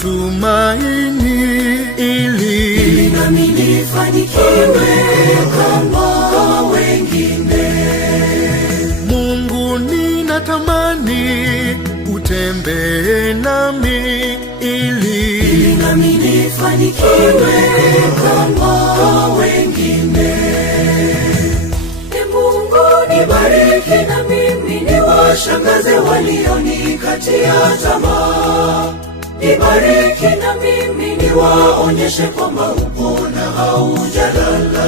matumaini, ili nami nifanikiwe kama wengine. Mungu, ninatamani utembee nami, ili nami nifanikiwe kama wengine. Mungu, nibariki na mimi niwashangaze walionikatia tamaa. Nibariki na mimi niwaonyeshe kwamba upo na haujalala.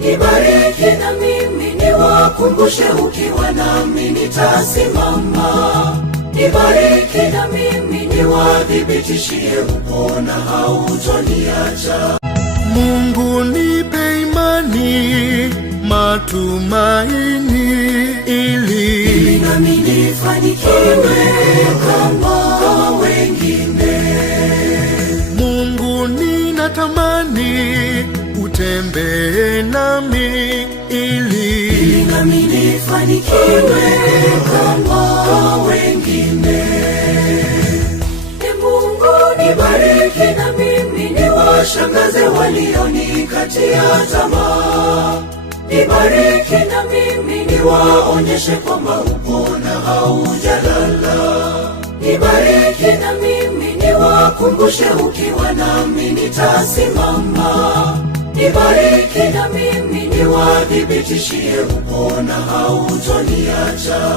Nibariki na mimi niwakumbushe ukiwa nami nitasimama. Nibariki na mimi niwadhibitishie upo na hautoniacha. Mungu, nipe imani, matumaini, ili nami nifanikiwe kama wengine. Mungu, ninatamani utembee nami, ili nami nifanikiwe kama wengine. Mungu, nibariki na mimi niwashangaze walionikatia tamaa. Nibariki na mimi niwaonyeshe kwamba upo na haujalala. Nibariki na mimi niwakumbushe ukiwa nami nitasimama. Nibariki na mimi niwadhibitishie upo na hautoniacha.